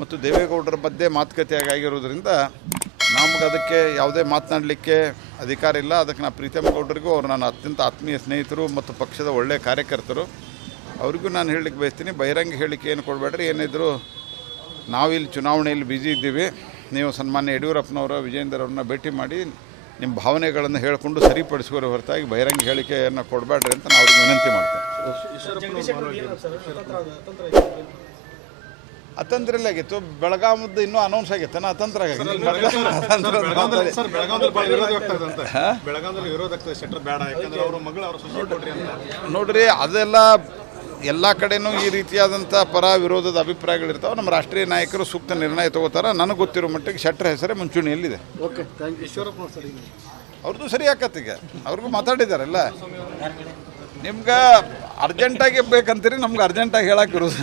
ಮತ್ತು ದೇವೇಗೌಡರ ಮಧ್ಯೆ ಮಾತುಕತೆ ಆಗಿರೋದ್ರಿಂದ ನಮ್ಗೆ ಅದಕ್ಕೆ ಯಾವುದೇ ಮಾತನಾಡಲಿಕ್ಕೆ ಅಧಿಕಾರ ಇಲ್ಲ ಅದಕ್ಕೆ ನಾನು ಪ್ರೀತಮ್ ಗೌಡರಿಗೂ ಅವ್ರು ನನ್ನ ಅತ್ಯಂತ ಆತ್ಮೀಯ ಸ್ನೇಹಿತರು ಮತ್ತು ಪಕ್ಷದ ಒಳ್ಳೆಯ ಕಾರ್ಯಕರ್ತರು ಅವ್ರಿಗೂ ನಾನು ಹೇಳಲಿಕ್ಕೆ ಬಯಸ್ತೀನಿ ಬಹಿರಂಗ ಹೇಳಿಕೆ ಏನು ಕೊಡಬೇಡ್ರಿ ಏನಿದ್ರು ನಾವಿಲ್ಲಿ ಚುನಾವಣೆಯಲ್ಲಿ ಬ್ಯುಸಿ ಇದ್ದೀವಿ ನೀವು ಸನ್ಮಾನ್ಯ ಯಡಿಯೂರಪ್ಪನವರ ವಿಜೇಂದರ್ ಅವ್ರನ್ನ ಭೇಟಿ ಮಾಡಿ ನಿಮ್ಮ ಭಾವನೆಗಳನ್ನು ಹೇಳಿಕೊಂಡು ಸರಿಪಡಿಸುವರ ಹೊರತಾಗಿ ಬಹಿರಂಗ ಹೇಳಿಕೆಯನ್ನು ಕೊಡಬೇಡ್ರಿ ಅಂತ ನಾವು ಅವ್ರಿಗೆ ವಿನಂತಿ ಮಾಡ್ತೇನೆ ಅತಂತ್ರಲ್ಲೇ ಆಗಿತ್ತು. ಬೆಳಗಾಮದ್ದು ಇನ್ನೂ ಅನೌನ್ಸ್ ಆಗಿತ್ತು. ನಾ ಅತಂತ್ರ ನೋಡ್ರಿ. ಅದೆಲ್ಲ ಎಲ್ಲ ಕಡೆನೂ ಈ ರೀತಿಯಾದಂಥ ಪರ ವಿರೋಧದ ಅಭಿಪ್ರಾಯಗಳಿರ್ತಾವೆ. ನಮ್ಮ ರಾಷ್ಟ್ರೀಯ ನಾಯಕರು ಸೂಕ್ತ ನಿರ್ಣಯ ತಗೋತಾರೆ. ನನಗೆ ಗೊತ್ತಿರೋ ಮಟ್ಟಿಗೆ ಶೆಟ್ಟರ್ ಹೆಸರೇ ಮುಂಚೂಣಿಯಲ್ಲಿದೆ. Okay thank you. Eshwarappa sir ಈಗ ಅವ್ರದ್ದು ಸರಿ ಆಕತ್ತೀಗ ಈಗ. ಅವ್ರಿಗೂ ಮಾತಾಡಿದಾರಲ್ಲ. ನಿಮ್ಗೆ ಅರ್ಜೆಂಟಾಗಿ ಬೇಕಂತೀರಿ ನಮ್ಗೆ ಅರ್ಜೆಂಟಾಗಿ ಹೇಳಕ್ಕೆ ಇರೋದು